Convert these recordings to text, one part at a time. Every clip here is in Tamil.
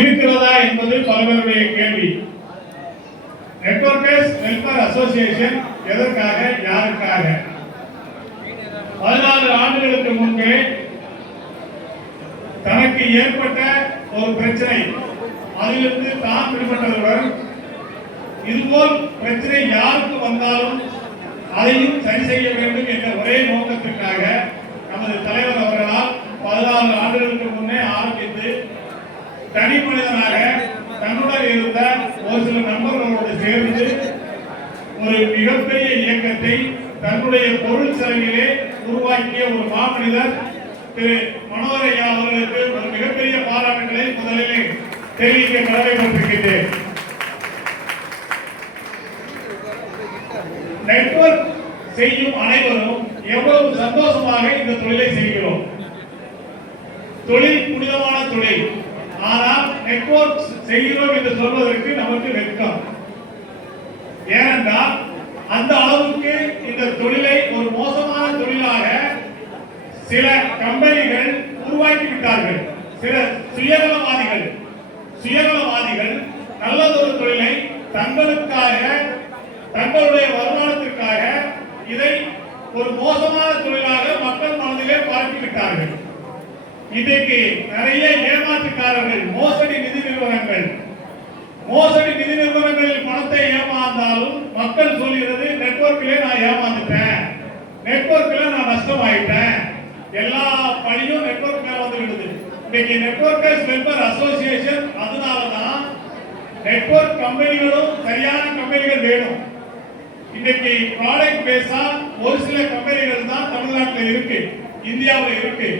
இருக்கிறதா என்பது பலருடைய கேள்வி. நெட்வொர்க்கர்ஸ் வெல்ஃபேர் அசோசியேஷன் எதற்காக, யாருக்காக? 14 ஆண்டுகளுக்கு முன்பே தனக்கு ஏற்பட்ட ஒரு பிரச்சனை, அதிலிருந்து தான் விடுபட்டதுடன் இதுபோல் பிரச்சனை யாருக்கு வந்தாலும் அதையும் சரி செய்ய வேண்டும் என்ற ஒரே நோக்கத்திற்காக நமது தலைவர் அவர்களால் 14 ஆண்டுகளுக்கு முன்னே ஆரம்பித்து தனி மனிதனாக தன்னுடன் இருந்த ஒரு சில நண்பர்களோடு சேர்ந்து ஒரு மிகப்பெரிய இயக்கத்தை தன்னுடைய பொருள் செலவிலே உருவாக்கிய ஒரு மாமனிதர் திரு மனோகர் ஐயா அவர்களுக்கு ஒரு மிகப்பெரிய பாராட்டுகளை முதலில் தெரிவிக்க கடமைப்பட்டிருக்கின்றேன். நெட்வொர்க் செய்யும் அனைவரும் எவ்வளவு சந்தோஷமாக இந்த தொழிலை செய்கிறோம். தொழில் புனிதமான தொழில். ஆனால் நெட்வொர்க் செய்கிறோம் என்று சொல்வதற்கு நமக்கு வெட்கம். ஏனென்றால் அந்த அளவுக்கு இந்த தொழிலை ஒரு மோசமான தொழிலாக சில கம்பெனிகள் உருவாக்கி விட்டார்கள். சில சுயநலவாதிகள் நல்லதொரு தொழிலை தங்களுக்காக, தங்களுடைய வருமானத்திற்காக இதை ஒரு மோசமான தொழிலாக மக்கள் மனதிலே பரப்பி விட்டார்கள். இன்றைக்கு நிறைய ஏமாற்றுக்காரர்கள், மோசடி நிதி நிறுவனங்களில் பணத்தை ஏமாந்தாலும் மக்கள் சொல்கிறது நெட்வொர்க்கிலே நான் ஏமாந்துட்டேன், நெட்வொர்க்கிலே நான் நஷ்டமாயிட்டேன், எல்லா பணியும் நெட்வொர்க் மேல வந்து விடுது. இன்னைக்கு நெட்வொர்க்கர்ஸ் வெல்ஃபேர் அசோசியேஷன் அதனாலதான் நெட்வொர்க் கம்பெனிகளும் சரியான கம்பெனிகள் வேணும். இன்னைக்கு ப்ராடக்ட் பேஸா ஒரு சில கம்பெனிகள் தான் தமிழ்நாட்டில் இருக்கு, இந்தியாவில் இருக்கு.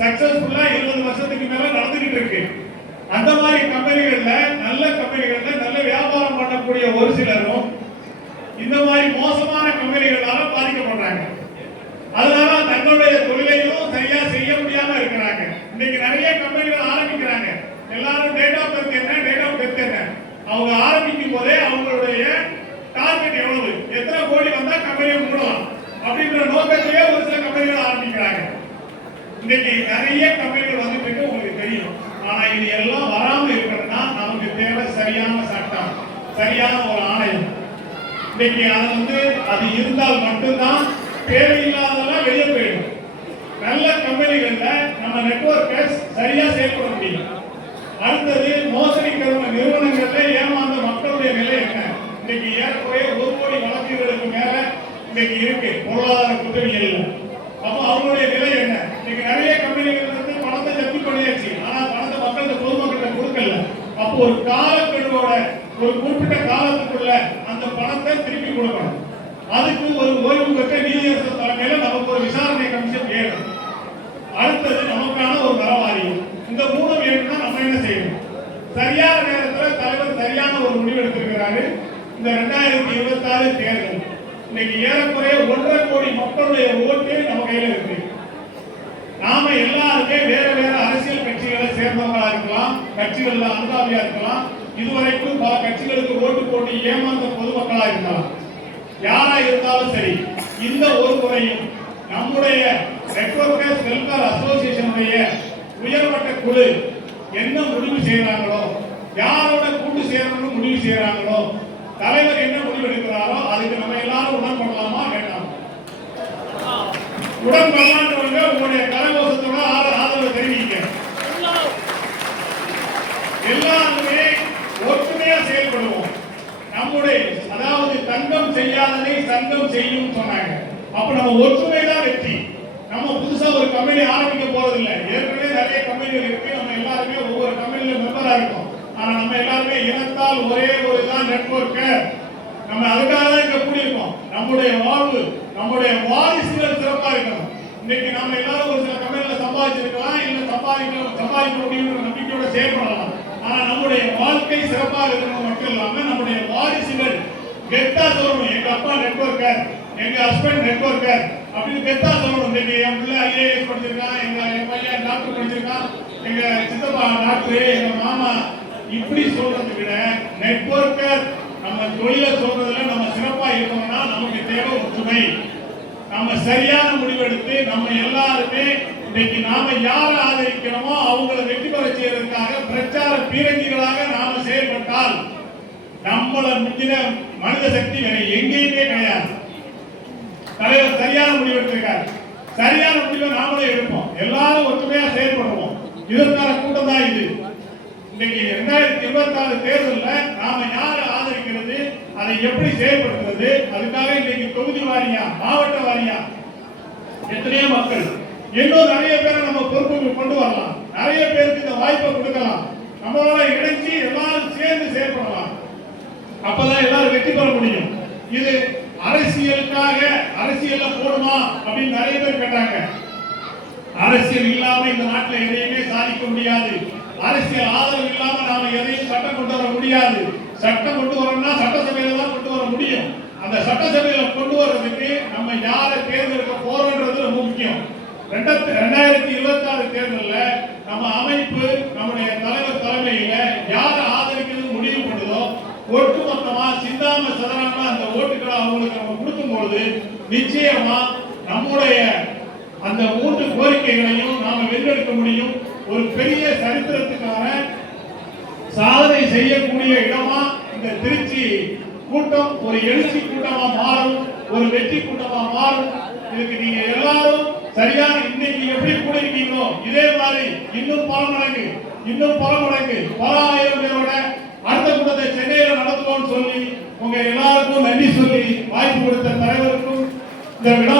சக்சஸ்ஃபுல்லா 20 வருஷத்துக்கு மேல நடந்துகிட்டு இருக்கு. அந்த மாதிரி கம்பெனிகள்ல, நல்ல கம்பெனிகள்ல நல்ல வியாபாரம் பண்ணக்கூடிய ஒரு சிலரும் இந்த மாதிரி மோசமான கம்பெனிகளால பாதிக்கப்படுறாங்க. அதனால தங்களுடைய தொழிலையும் சரியா செய்ய முடியாம இருக்கிறாங்க. இன்னைக்கு நிறைய கம்பெனிகள் ஆரம்பிக்கிறாங்க. எல்லாரும் டேட் ஆஃப் பர்த் என்ன, அவங்க ஆரம்பிக்கும் போதே அவங்களுடைய டார்கெட் எவ்வளவு, எத்தனை கோடி வந்தா கம்பெனியை மூடலாம் அப்படின்ற நோக்கத்திலே ஒரு சில கம்பெனிகள் ஆரம்பிக்கிறாங்க. இன்னைக்கு நிறைய கம்பெனிகள் வந்துட்டு உங்களுக்கு தெரியும். ஆனா இது எல்லாம் வராம இருக்கணும்னா நமக்கு தேவை சரியான சட்டம், சரியான ஒரு ஆணையம். இன்னைக்கு அது இருந்தால் மட்டும்தான் தேவையில்லாததெல்லாம் வெளியே போயிடும். நல்ல கம்பெனிகள்ல நம்ம நெட்வொர்க்கர்ஸ் சரியா செயல்பட முடியும். அடுத்தது மோசடி நிறுவனங்கள்ல ஏமாந்த மக்களுடைய நிலை என்ன? இன்னைக்கு ஏறக்குறைய 1 கோடி வழக்குகளுக்கு மேல இன்னைக்கு இருக்கு பொருளாதார குற்றவியல். அப்போ அவங்களுடைய நிலை என்ன? இன்னைக்கு நிறைய கம்பெனிகள் வந்து பணத்தை ஜப்தி பண்ணியாச்சு, ஆனா பணத்தை மக்களுக்கு, பொதுமக்களுக்கு கொடுக்கல. அப்போ ஒரு காலக்கெடுவோட ஒரு குறிப்பிட்ட காலத்துக்குள்ள அந்த பணத்தை திருப்பி கொடுக்கணும். அதுக்கு ஒரு ஓய்வு பெற்ற நீதியரசர் தலைமையில நமக்கு ஒரு விசாரணை கமிஷன் வேணும். அடுத்தது நமக்கான ஒரு நலவாரியம். இந்த 3 வேணும்னா நம்ம என்ன செய்யணும்? சரியான நேரத்தில் தலைவர் சரியான ஒரு முடிவு எடுத்திருக்கிறாரு. இந்த 2026 தேர்தல் இன்னைக்கு ஏறக்குறைய 1.5 கோடி மக்களுடைய ஓட்டு நம்ம கையில இருக்கு. நாம எல்லாருமே வேற வேற அரசியல் கட்சிகளை சேர்ந்தவங்களா இருக்கலாம், கட்சிகள்ல அனுதாபியா இருக்கலாம், இதுவரைக்கும் பல கட்சிகளுக்கு ஓட்டு போட்டு ஏமாந்த பொதுமக்களா இருக்கலாம். யாரா இருந்தாலும் சரி, இந்த ஒரு முறையும் நம்முடைய நெட்வொர்க்கர்ஸ் வெல்ஃபேர் அசோசியேஷனுடைய உயர்மட்ட குழு என்ன முடிவு செய்யறாங்களோ, யாரோட கூட்டு சேரணும்னு முடிவு செய்யறாங்களோ, தலைவர் என்ன முடிவு எடுக்கிறாரோ அதுக்கு நம்ம எல்லாரும் உடன்படலாமா வேண்டாம்? உடன்படலான்றவங்க உங்களுடைய கரகோஷத்தோட ஆதரவு தெரிவிக்க. எல்லாருமே ஒற்றுமையா செயல்படுவோம். நம்முடைய அதாவது தங்கம் செய்யாததை சங்கம் செய்யும் சொன்னாங்க. அப்ப நம்ம ஒற்றுமை தான் வெற்றி. நம்ம புதுசா ஒரு கம்பெனி ஆரம்பிக்க போறது இல்லை. ஏற்கனவே நிறைய கம்பெனிகள் இருக்கு. நம்ம எல்லாருமே ஒவ்வொரு கம்பெனில மெம்பரா இருக்கோம். ஆனா நம்ம எல்லாருமே இனத்தால் ஒரே ஒரு தான் நெட்வொர்க். நம்ம அதுக்காக தான் இங்க கூடியிருக்கோம். நம்முடைய வாழ்வு, நம்முடைய வாரிசுகள் சிறப்பா இருக்கணும். இன்னைக்கு நம்ம எல்லாரும் ஒரு சில கம்பெனில சம்பாதிச்சிருக்கலாம், இல்ல சம்பாதிக்க முடியும்ன்ற நம்பிக்கையோட செயல்படலாம். ஆனா நம்முடைய வாழ்க்கை சிறப்பாக இருக்கணும் மட்டும் இல்லாம நம்முடைய வாரிசுகள் கெத்தா சொல்லணும், எங்க அப்பா நெட்வொர்க்கர், எங்க ஹஸ்பண்ட் நெட்வொர்க்கர் அப்படின்னு கெத்தா சொல்லணும். இன்னைக்கு என் பிள்ளை IAS படிச்சிருக்கான், என் பையன் டாக்டர் படிச்சிருக்கான், எங்க சித்தப்பா டாக்டர், எங்க மாமா, இப்படி சொல்றதை விட நெட்வொர்க்கர் நம்ம தொழிலை சொல்றதுல நம்ம சிறப்பா இருக்கணும்னா நமக்கு தேவை ஒற்றுமை. நம்ம சரியான முடிவெடுத்து நம்ம எல்லாருமே இன்னைக்கு நாம யாரை ஆதரிக்கிறோமோ அவங்களை வெற்றி பெற செய்யறதுக்காக பிரச்சார பீரங்கிகளாக நாம செயல்பட்டால் நம்மள மிஞ்சின மனித சக்தி வேற எங்கேயுமே கிடையாது. தலைவர் சரியான முடிவு எடுத்திருக்காரு. சரியான முடிவை நாமளே எடுப்போம். எல்லாரும் ஒற்றுமையா செயல்படுவோம். இதற்கான கூட்டம் தான் இது. இன்னைக்கு 2026 தேர்தலில் நாம யாரை ஆதரிக்கிறது, அதை எப்படி செயல்படுத்துறது, அதுக்காக இன்னைக்கு தொகுதி வாரியா மாவட்ட வாரியா எத்தனையோ மக்கள் இன்னும் நிறைய பேரை நம்ம பொறுப்புக்கு கொண்டு வரலாம். நிறைய பேருக்கு இந்த வாய்ப்பை கொடுக்கலாம். நம்மளோட இணைஞ்சு எல்லாரும் சேர்ந்து செயல்படலாம். அப்பதான் எல்லாரும் வெற்றி பெற முடியும். இது அரசியலுக்காக அரசியல்ல போடுமா அப்படின்னு நிறைய பேர் கேட்டாங்க. அரசியல் இல்லாம இந்த நாட்டில் எதையுமே சாதிக்க முடியாது. அரசியல் ஆதரவு இல்லாம நாம எதையும் சட்டம் கொண்டு வர முடியாது. சட்டம் கொண்டு வரணும்னா சட்டசபையில தான் கொண்டு வர முடியும். அந்த சட்டசபையில கொண்டு வர்றதுக்கு நம்ம யாரை தேர்ந்தெடுக்க போறோம்ன்றது ரொம்ப முக்கியம். 2026 தேர்தலில் நம்ம அமைப்பு நம்முடைய தலைவர் தலைமையில யாரை ஆதரிக்கிறது முடிவு பண்ணுதோ ஒட்டுமொத்தமா சிந்தாம சதனமா அந்த ஓட்டுகளை அவங்களுக்கு நம்ம கொடுக்கும் பொழுது நிச்சயமா நம்முடைய அந்த 3 கோரிக்கைகளையும் நாம வென்றெடுக்க முடியும். ஒரு பெரிய சரித்திரத்துக்கான சாதனை செய்யக்கூடிய இடமா இந்த திருச்சி கூட்டம் ஒரு எழுச்சி கூட்டமா மாறும், ஒரு வெற்றி கூட்டமா மாறும். இதுக்கு நீங்க எல்லாரும் சரியான இன்னைக்கு எப்படி கூடிருக்கீங்களோ இதே மாதிரி இன்னும் பல மடங்கு பல ஆயிரம் பேரோட அடுத்த கூட்டத்தை சென்னையில நடத்துவோம்னு சொல்லி உங்க எல்லாருக்கும் நன்றி சொல்லி வாய்ப்பு கொடுத்த தலைவருக்கும் இந்த விழா